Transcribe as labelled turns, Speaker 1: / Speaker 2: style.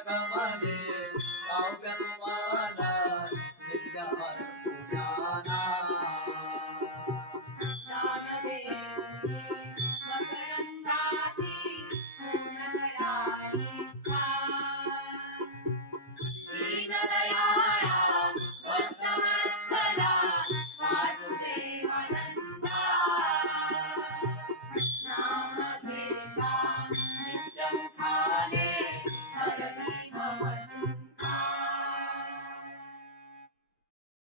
Speaker 1: ಕಮಲೆ ಕಾವ್ಯ ಸುಮ